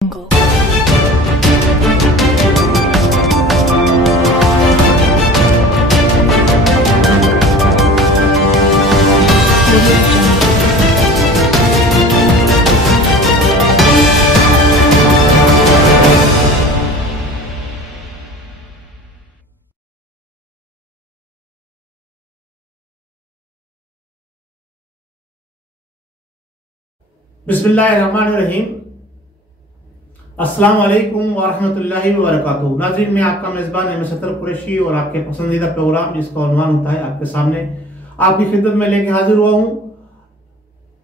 बिस्मिल्लाहिर्रहमानिर्रहीम। अस्सलाम वालेकुम वरहमतुल्लाहि वबरकातुहू। नाज़रीन, मैं आपका मेज़बान एम कुरैशी और आपके पसंदीदा प्रोग्राम जिसका उन्वान होता है आपके सामने आपकी खिदमत में लेके हाजिर हुआ हूँ।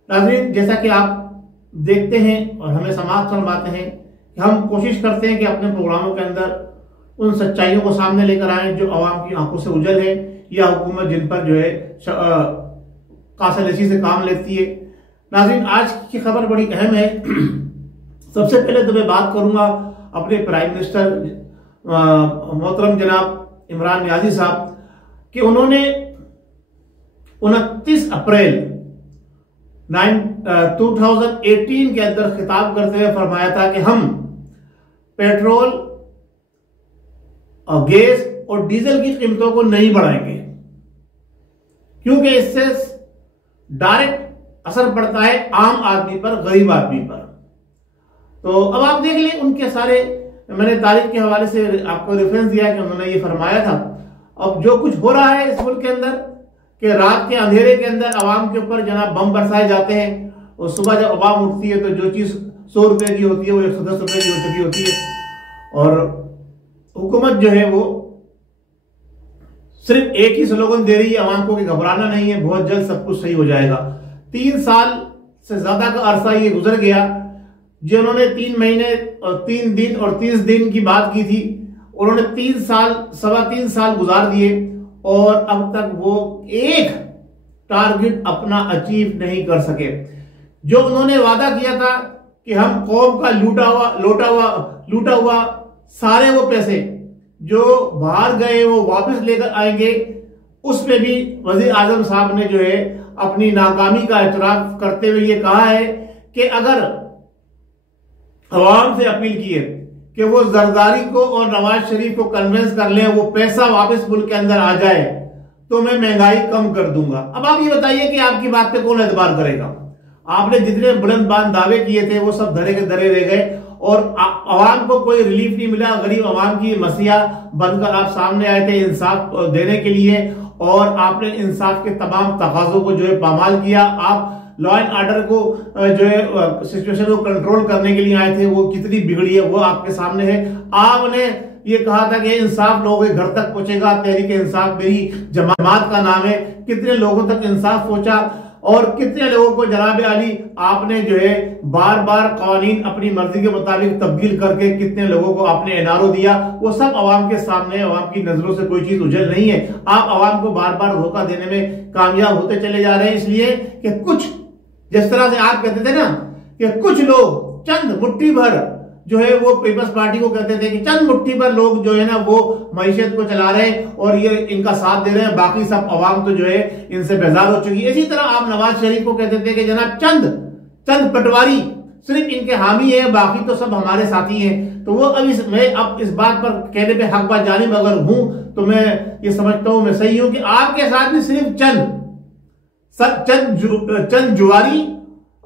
नाज़रीन, जैसा कि आप देखते हैं और हमें समाज फरमाते हैं कि हम कोशिश करते हैं कि अपने प्रोग्रामों के अंदर उन सच्चाइयों को सामने लेकर आए जो आवाम की आंखों से उजल है या हुकूमत जिन पर जो है कासलसी से काम लेती है। नाज़रीन, आज की खबर बड़ी अहम है। सबसे पहले तो मैं बात करूंगा अपने प्राइम मिनिस्टर मोहतरम जनाब इमरान नियाजी साहब कि उन्होंने 29 अप्रैल 2018 के अंदर खिताब करते हुए फरमाया था कि हम पेट्रोल और गैस और डीजल की कीमतों को नहीं बढ़ाएंगे क्योंकि इससे डायरेक्ट असर पड़ता है आम आदमी पर, गरीब आदमी पर। तो अब आप देख लें उनके सारे, मैंने तारीख के हवाले से आपको रेफरेंस दिया कि उन्होंने ये फरमाया था। अब जो कुछ हो रहा है इस मुल्क के अंदर कि रात के अंधेरे के अंदर आवाम के ऊपर जनाब बम बरसाए जाते हैं और सुबह जब आवाम उठती है तो जो चीज 100 रुपए की होती है वो 110 रुपए की हो चुकी होती है। और हुकूमत जो है वो सिर्फ एक ही स्लोगन दे रही है आवाम को कि घबराना नहीं है, बहुत जल्द सब कुछ सही हो जाएगा। 3 साल से ज्यादा का अरसा ये गुजर गया जिन्होंने 3 महीने और 3 दिन और 30 दिन की बात की थी। उन्होंने 3 साल, 3.25 साल गुजार दिए और अब तक वो एक टारगेट अपना अचीव नहीं कर सके। जो उन्होंने वादा किया था कि हम कौम का लूटा हुआ सारे वो पैसे जो बाहर गए वो वापस लेकर आएंगे, उसमें भी वजीर आजम साहब ने जो है अपनी नाकामी का एतराफ करते हुए ये कहा है कि अगर अवाम से अपील की है कि वो जरदारी को और नवाज शरीफ को कन्विंस कर लें वो पैसा वापस मुल्क के अंदर आ जाए तो मैं महंगाई कम कर दूंगा। अब आप ये बताइए कि आपकी बात पे कौन एतबार करेगा? आपने जितने बुलंद बांध दावे किए थे वो सब धरे के धरे रह गए और अवाम को कोई रिलीफ नहीं मिला। गरीब अवाम की मसीहा बनकर आप सामने आए थे इंसाफ देने के लिए और आपने इंसाफ के तमाम तकाजों को जो है पामाल किया। आप लॉ एंड ऑर्डर को जो है सिचुएशन को कंट्रोल करने के लिए आए थे, वो कितनी बिगड़ी है वो आपके सामने है। आपने ये कहा था कि इंसाफ लोगों के घर तक पहुंचेगा, तहरीक इंसाफ मेरी जमात का नाम है। कितने लोगों तक इंसाफ पहुंचा और कितने लोगों को जनाब अली आपने जो है बार बार कानून अपनी मर्जी के मुताबिक तब्दील करके कितने लोगों को आपने एनआरओ दिया, वो सब अवाम के सामने, अवाम की नजरों से कोई चीज उजल नहीं है। आप अवाम को बार बार धोखा देने में कामयाब होते चले जा रहे हैं, इसलिए कि कुछ, जिस तरह से आप कहते थे ना कि कुछ लोग चंद मुट्ठी भर जो है वो पीपल्स पार्टी को कहते थे कि चंद मुट्ठी भर लोग जो है ना वो मईशत को चला रहे हैं और ये इनका साथ दे रहे हैं, बाकी सब अवाम तो जो है इनसे बेजार हो चुकी है। इसी तरह आप नवाज शरीफ को कहते थे कि जनाब चंद पटवारी सिर्फ इनके हामी है, बाकी तो सब हमारे साथी हैं। तो वो मैं अब इस बात पर कहने पे हक बात जानिब अगर हूं तो मैं ये समझता हूं मैं सही हूं कि आपके साथ भी सिर्फ चंद जुआरी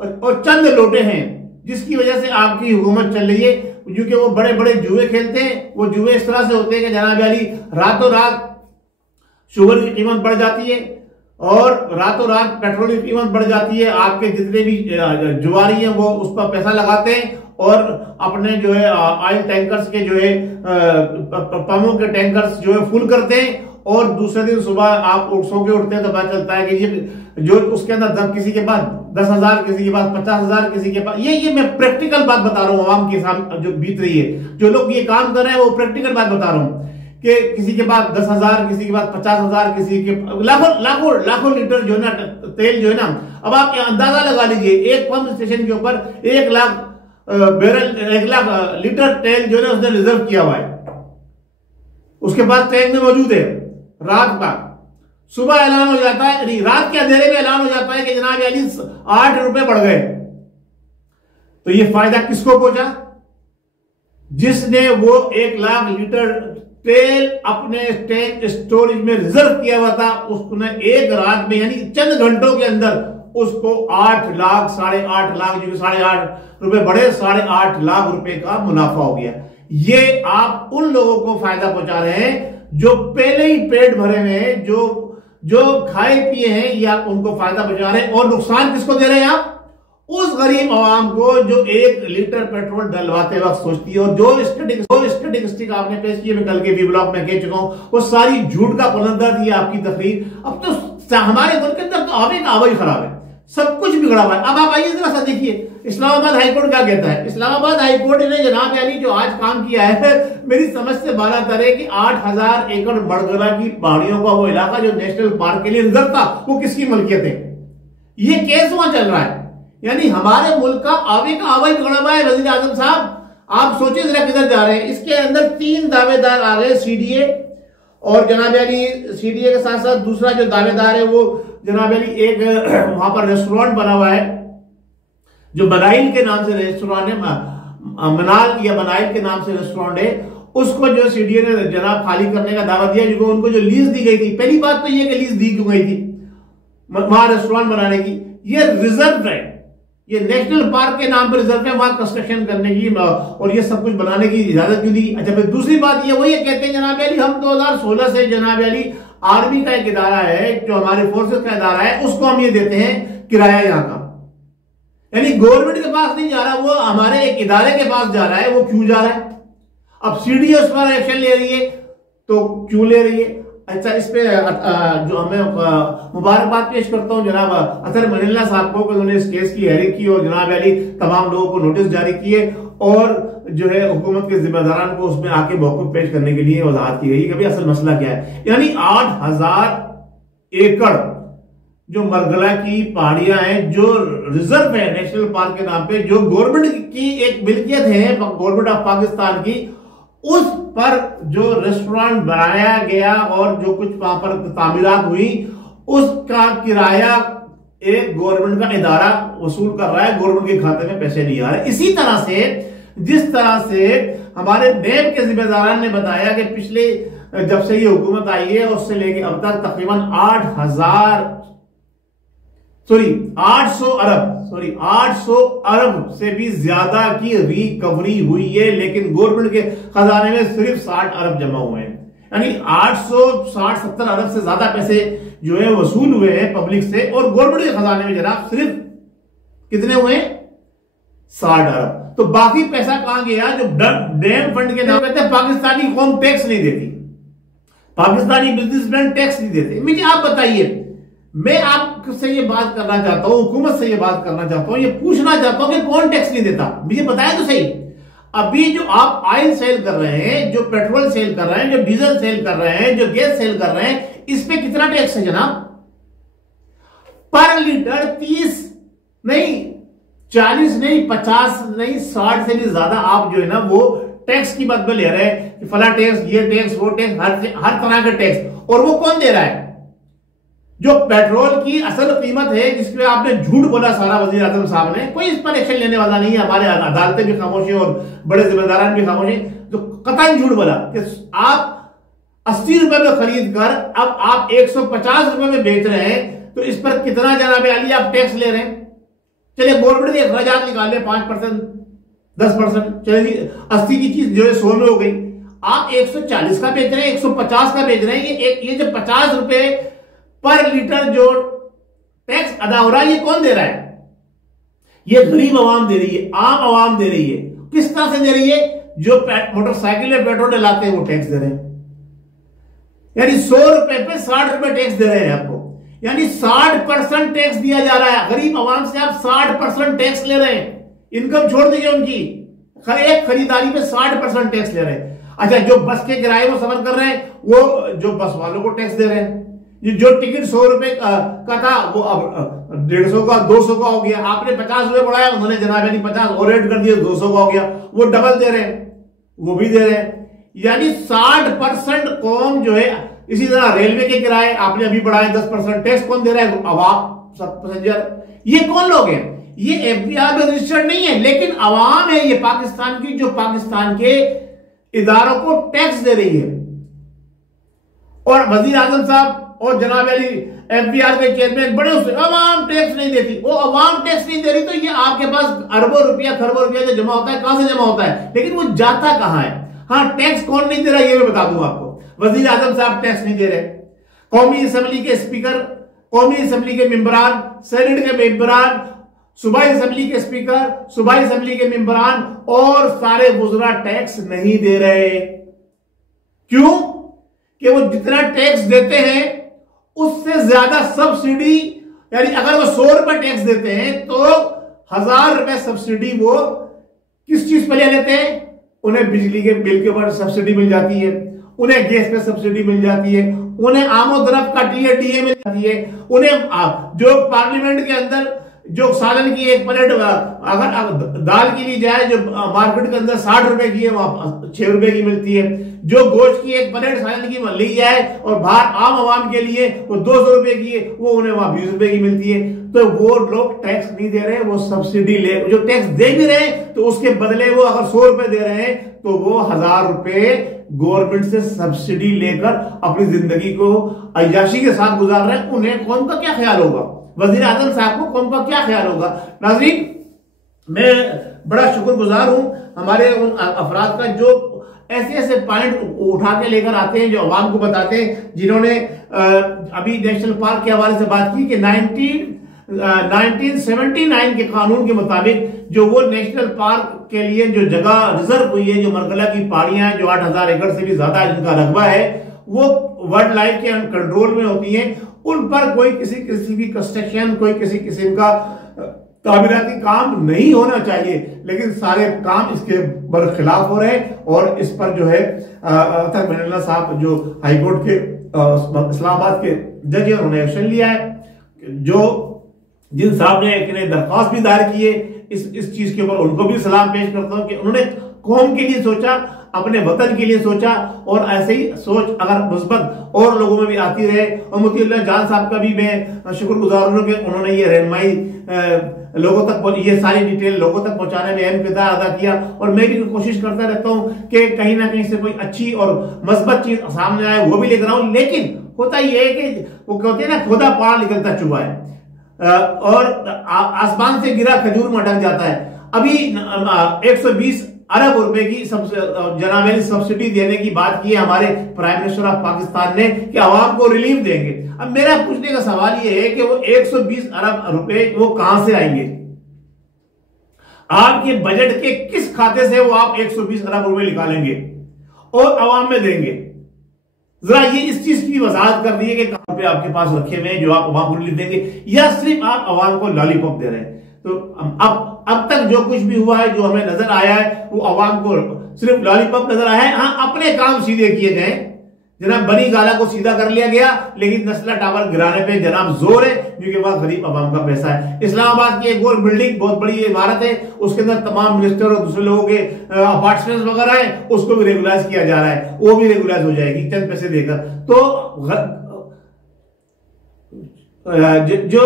और चंद लोटे हैं जिसकी वजह से आपकी हुकूमत चल रही है। क्योंकि वो बड़े बड़े जुए खेलते हैं। वो जुए इस तरह से होते हैं कि जनाब अली रातों रात शुगर की कीमत बढ़ जाती है और रातों रात पेट्रोल की कीमत बढ़ जाती है। आपके जितने भी जुआरी हैं वो उस पर पैसा लगाते हैं और अपने जो है ऑयल टैंकर्स के जो है पंपों के टैंकर्स जो है फुल करते हैं और दूसरे दिन सुबह आप सो के उठते हैं तो पता चलता है कि जो उसके अंदर किसी के पास 10,000, किसी के पास 50,000, किसी के पास ये मैं प्रैक्टिकल बात बता रहा हूँ आवाम के सामने जो बीत रही है। जो लोग ये काम कर रहे हैं वो प्रैक्टिकल बात बता रहा हूँ कि किसी के पास 10,000, किसी के पास 50,000, किसी के लाखों लीटर जो है ना तेल जो है ना। अब आप अंदाजा लगा लीजिए एक पंप स्टेशन के ऊपर 1 लाख बैरल 1 लाख लीटर तेल जो है ना उसने रिजर्व किया हुआ है, उसके पास टैंक में मौजूद है। रात का सुबह ऐलान हो जाता है, रात के अंधेरे में ऐलान हो जाता है कि जनाब अली 8 रुपए बढ़ गए। तो ये फायदा किसको पहुंचा? जिसने वो 1,00,000 लीटर तेल अपने टैंक स्टोरेज में रिजर्व किया हुआ था, उसने एक रात में यानी चंद घंटों के अंदर उसको 8 लाख, 8.5 लाख, जो 8.5 रुपए बढ़े, 8.5 लाख रुपए का मुनाफा हो गया। ये आप उन लोगों को फायदा पहुंचा रहे हैं जो पहले ही पेट भरे हुए हैं, जो खाए पिए हैं, या उनको फायदा पहुंचा रहे हैं। और नुकसान किसको दे रहे हैं आप? उस गरीब आवाम को जो 1 लीटर पेट्रोल डलवाते वक्त सोचती है। और जो स्टेटिस्टिक आपने पेश किए, मैं कल के वी ब्लॉग में कह चुका हूं, वो सारी झूठ का पुलंदा थी आपकी तकरीर। अब तो हमारे मुल्क के अंदर तो आवे का आवाज खराब है, सब कुछ बिगड़ा हुआ है। अब आप आइए जरा सा देखिए इस्लामाबाद हाईकोर्ट क्या कहता है। इस्लामाबाद हाईकोर्ट ने जनाब यानी जो आज काम किया है, मेरी समझ से बाला तरह की 8,000 एकड़ बड़गला की पहाड़ियों का वो इलाका जो नेशनल पार्क के लिए रिजर्व था, वो किसकी मलकियत है? ये केस वहां चल रहा है। यानी हमारे मुल्क का आवे का आवा बिगड़ा हुआ है। वजीर आजम साहब, आप सोचिए जरा किधर जा रहे हैं। इसके अंदर 3 दावेदार आ गए, सीडीए और जनाब अली, सीडीए के साथ साथ दूसरा जो दावेदार है वो जनाब अली एक वहां पर रेस्टोरेंट बना हुआ है जो बनाइल के नाम से रेस्टोरेंट है, मनाल या बनाइल के नाम से रेस्टोरेंट है। उसको जो सीडीए ने जनाब खाली करने का दावा दिया, जो उनको जो लीज दी गई थी। पहली बात तो ये कि लीज दी क्यों गई थी वहां रेस्टोरेंट बनाने की? ये रिजर्व है, ये नेशनल पार्क के नाम पर रिजर्व है, वहां कंस्ट्रक्शन करने की और ये सब कुछ बनाने की इजाजत क्यों दी? अच्छा, फिर दूसरी बात ये, वो ये कहते हैं जनाब अली हम 2016 से जनाब अली आर्मी का एक इदारा है, जो हमारे फोर्सेस का इदारा है, उसको हम ये देते हैं किराया यहां का। यानी गवर्नमेंट के पास नहीं जा रहा, वो हमारे एक इदारे के पास जा रहा है। वो क्यों जा रहा है? अब सीडीए उस पर एक्शन ले रही है, तो क्यों ले रही है? अच्छा, इस पे जो हमें मुबारकबाद पेश करता हूं जनाब अतर मनीला साहब को, उन्होंने इस केस की हेयरिंग की और जनाब अली तमाम लोगों को नोटिस जारी किए और जो है हुकूमत के जिम्मेदारान को उसमें आके मौकूफ पेश करने के लिए वजाहत की गई कि असल मसला क्या है। यानी 8,000 एकड़ जो मरगला की पहाड़ियां हैं, जो रिजर्व है नेशनल पार्क के नाम पे, जो गवर्नमेंट की एक मिल्कियत है, गवर्नमेंट ऑफ पाकिस्तान की, उस पर जो रेस्टोरेंट बनाया गया और जो कुछ वहां पर तामीरात हुई, उसका किराया एक गवर्नमेंट का इदारा वसूल कर रहा है, गवर्नमेंट के खाते में पैसे नहीं आ रहे। इसी तरह से जिस तरह से हमारे नेब के जिम्मेदारान ने बताया कि पिछले जब से ये हुकूमत आई है उससे लेके अब तक तकरीबन 800 अरब से भी ज्यादा की रिकवरी हुई है, लेकिन गवर्नमेंट के खजाने में सिर्फ 60 अरब जमा हुए हैं। यानी 860-70 अरब से ज्यादा पैसे जो है वसूल हुए हैं पब्लिक से, और गवर्नमेंट के खजाने में जनाब सिर्फ कितने हुए? 60 अरब। तो बाकी पैसा कहां गया? जो डैम फंड के नाम कहते हैं पाकिस्तानी कौम टैक्स नहीं देती, पाकिस्तानी बिजनेसमैन टैक्स नहीं देते। मुझे आप बताइए, मैं आपसे ये बात करना चाहता हूं, हुकूमत से ये बात करना चाहता हूं, ये पूछना चाहता हूं कि कौन टैक्स नहीं देता? मुझे बताया तो सही। अभी जो आप ऑयल सेल कर रहे हैं, जो पेट्रोल सेल कर रहे हैं, जो डीजल सेल कर रहे हैं, जो गैस सेल कर रहे हैं, इस पे कितना टैक्स है जनाब? पर लीटर 30 नहीं, 40 नहीं, 50 नहीं, 60 से भी ज्यादा आप जो है ना वो टैक्स की बात में ले रहे हैं। फला टैक्स, ये टैक्स, वो टैक्स, हर तरह का टैक्स। और वो कौन दे रहा है? जो पेट्रोल की असल कीमत है, जिसमें आपने झूठ बोला सारा वजीर आजम साहब ने, कोई इस पर एक्शन लेने वाला नहीं है। हमारे अदालतें भी खामोश है और बड़े जिम्मेदारान भी खामोश है। जो कतई झूठ बोला कि आप 80 रुपए में खरीद कर अब आप 150 रुपए में बेच रहे हैं, तो इस पर कितना जनाब अली आप टैक्स ले रहे हैं? चलिए गवर्नमेंट के अखराजात निकाल ले 5%, 10%, चलिए 80 की चीज जो है 100 में हो गई। आप 140 का बेच रहे हैं, 150 का बेच रहे हैं। ये जो 50 रुपए पर लीटर जो टैक्स अदा हो रहा है, ये कौन दे रहा है? ये गरीब आवाम दे रही है, आम आवाम दे रही है। किस तरह से दे रही है? जो मोटरसाइकिल में पेट्रोल डलाते हैं वो टैक्स दे रहे हैं। यानी 100 रुपए पे 60 रुपए टैक्स दे रहे हैं आपको। यानी 60% टैक्स दिया जा रहा है गरीब आवाम से। आप 60% टैक्स ले रहे हैं। इनकम छोड़ दीजिए उनकी, एक खरीदारी पे 60% टैक्स ले रहे हैं। अच्छा, जो बस के किराए वो सफर कर रहे हैं, वो जो बस वालों को टैक्स दे रहे हैं। जो टिकट 100 रुपए का था वो अब 150 का, 200 का हो गया। आपने 50 रुपए बढ़ाया, उन्होंने जनाब यानी 50 और ऐड कर दिया, 200 का हो गया। वो डबल दे रहे हैं, वो भी दे रहे हैं। यानी 60% कौम जो है। इसी तरह रेलवे के किराए आपने अभी बढ़ाए 10%, टैक्स कौन दे रहा है? आवाम, सब पैसेंजर। ये कौन लोग हैं? ये एफबीआर में रजिस्टर्ड नहीं है, लेकिन अवाम है ये पाकिस्तान की, जो पाकिस्तान के इदारों को टैक्स दे रही है। और वजीर आजम साहब और जनाब अली एफबीआर के चेयरमैन बड़े उससे अवाम टैक्स नहीं देती, वो अवाम टैक्स नहीं दे रही तो ये आपके पास अरबों रुपया खरबों रुपया जो जमा होता है, कहां से जमा होता है, लेकिन वो जाता कहां है। हाँ, टैक्स कौन नहीं दे रहा ये मैं बता दूं आपको। वजीर आजम साहब टैक्स नहीं दे रहे, कौमी असेंबली के स्पीकर, कौमी असेंबली के मेंबरान, सेनेट के मेंबरान, सूबाई असेंबली के स्पीकर, सूबाई असेंबली के मेंबरान और सारे वुज़रा टैक्स नहीं दे रहे। क्यों? कि वो जितना टैक्स देते हैं उससे ज्यादा सब्सिडी, यानी अगर वो 100 रुपए टैक्स देते हैं तो 1000 रुपए सब्सिडी वो किस चीज पर ले लेते हैं? उन्हें बिजली के बिल के ऊपर सब्सिडी मिल जाती है, उन्हें गैस पे सब्सिडी मिल जाती है, उन्हें आमोदरफ्त का डीए मिल जाती है, उन्हें जो पार्लियामेंट के अंदर जो सालन की एक प्लेट अगर दाल की ली जाए जो मार्केट के अंदर 60 रुपए की है वहां 6 रुपए की मिलती है। जो गोश्त की एक प्लेट सालन की ली जाए और बाहर आम आवाम के लिए वो 200 रुपए की है, वो उन्हें वहां 20 रुपए की मिलती है। तो वो लोग टैक्स नहीं दे रहे, वो सब्सिडी ले, जो टैक्स दे भी रहे तो उसके बदले वो अगर 100 रुपए दे रहे हैं तो वो 1000 रुपए गवर्नमेंट से सब्सिडी लेकर अपनी जिंदगी को अय्याशी के साथ गुजार रहे हैं। उन्हें कौम का क्या ख्याल होगा? वजीर आजम साहब को कौम का क्या ख्याल होगा? नाज़रीन, मैं बड़ा शुक्रगुजार हूं हमारे उन अफराद का जो ऐसे ऐसे पॉइंट उठा के लेकर आते हैं, जो अवाम को बताते हैं, जिन्होंने अभी नेशनल पार्क के हवाले से बात की कि 1979 के कानून के मुताबिक जो वो नेशनल पार्क के लिए जो जगह रिजर्व हुई है, जो मरगला की पहाड़ियां जो 8000 एकड़ से भी ज्यादा जिनका रकबा है, वो वाइल्ड लाइफ के कंट्रोल में होती हैं। उन पर कोई किसी भी कंस्ट्रक्शन, कोई किसी किस्म का तामीराती काम नहीं होना चाहिए, लेकिन सारे काम इसके बरखिलाफ हो रहे हैं। और इस पर जो है अख्तर मेमन साहब जो हाईकोर्ट के इस्लामाबाद के जज है, उन्होंने एक्शन लिया है। जो जिन साहब ने दरख्वास्त भी दायर की है इस चीज के ऊपर, उनको भी सलाम पेश करता हूं कि उन्होंने कौम के लिए सोचा, अपने वतन के लिए सोचा, और ऐसे ही सोच अगर मुस्बत और लोगों में भी आती रहे। और मुतीउल्लाह जान साहब का भी मैं शुक्रगुजार हूं कि उन्होंने ये रहनुमाई लोगों तक, ये सारी डिटेल लोगों तक पहुंचाने में अहम किरदार अदा किया। और मैं भी कोशिश करता रहता हूं कि कहीं ना कहीं से कोई अच्छी और मस्बत चीज सामने आए, वो भी लेकर आऊं। लेकिन होता यह है कि वो कहते हैं ना, खुदा पहाड़ निकलता चुबा है और आसमान से गिरा खजूर में अटक जाता है। अभी 120 अरब रुपए की जनाब सब्सिडी देने की बात की है हमारे प्राइम मिनिस्टर ऑफ पाकिस्तान ने कि आवाम को रिलीफ देंगे। अब मेरा पूछने का सवाल यह है कि वो 120 अरब रुपए वो कहां से आएंगे? आपके बजट के किस खाते से वो आप 120 अरब रुपए निकालेंगे और आवाम में देंगे? जरा ये इस चीज की वजाहत कर दिए कि कहां पे आपके पास रखे हुए हैं जो आप आवाम को रिलीफ देंगे, या सिर्फ आप आवाम को लॉलीपॉप दे रहे हैं? तो अब तक जो कुछ भी हुआ है, जो हमें नजर आया है, वो आवाम को सिर्फ लॉलीपॉप नजर आया है। हाँ, अपने काम सीधे किए गए। जनाब बनी गाला को सीधा कर लिया गया, लेकिन नस्ला टावर गिराने पे जनाब जोर है, क्योंकि वह गरीब आवाम का पैसा है। इस्लामाबाद की एक और बिल्डिंग, बहुत बड़ी इमारत है, उसके अंदर तमाम मिनिस्टर और दूसरे लोगों के अपार्टमेंट्स वगैरह है, उसको भी रेगुलाइज किया जा रहा है। वो भी रेगुलाइज हो जाएगी चंद पैसे देकर। तो जो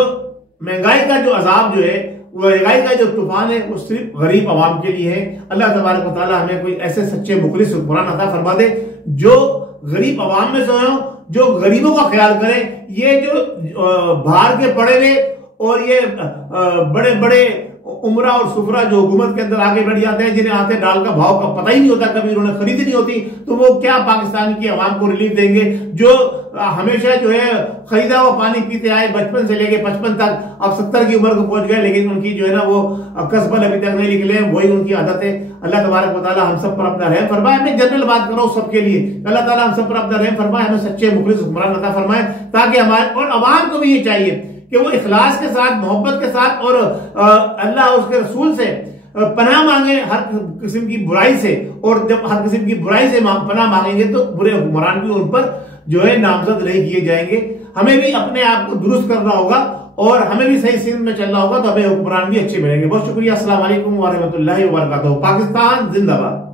महंगाई का जो अजाब जो है, महंगाई का जो तूफान है, वो सिर्फ गरीब आवाम के लिए है। अल्लाह तबारक व तआला हमें कोई ऐसे सच्चे मुखलिस हुक्मरान अता फरमा दे जो गरीब आवाम में जो है, जो गरीबों का ख्याल करे। ये जो बाहर के पड़े हुए और ये बड़े बड़े उमरा और सुफरा जो हुकूमत के अंदर आगे बढ़ जाते हैं, जिन्हें आते दाल का भाव का पता ही नहीं होता, कभी उन्होंने खरीदी नहीं होती, तो वो क्या पाकिस्तान की आवाम को रिलीफ देंगे? जो हमेशा जो है खरीदा हुआ पानी पीते आए बचपन से लेके 55 तक, अब 70 की उम्र को पहुंच गए, लेकिन उनकी जो है ना वो कसबल अभी तक नहीं निकले, वही उनकी आदत है। अल्लाह तबारक व तआला हम सब पर अपना रहम फरमाए। मैं जनरल बात कर रहा हूं सबके लिए, अल्लाह ताला हम सब पर अपना रहम फरमाए, हमें सच्चे मुखलिस हुक्मरान अता फरमाए, ताकि हमारे और अवाम को भी ये चाहिए कि वो इखलास के साथ, मोहब्बत के साथ और अल्लाह और उसके रसूल से पनाह मांगे हर किस्म की बुराई से। और जब हर किस्म की बुराई से पनाह मांगेंगे तो बुरे हुक्मरान भी उन पर जो है नामजद नहीं किए जाएंगे। हमें भी अपने आप को दुरुस्त करना होगा और हमें भी सही सीध में चलना होगा, तो हमें हुक्मरान भी अच्छे मिलेंगे। बहुत शुक्रिया। अस्सलाम वालेकुम व रहमतुल्लाहि व बरकातहू। पाकिस्तान जिंदाबाद।